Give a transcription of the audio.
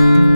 thank you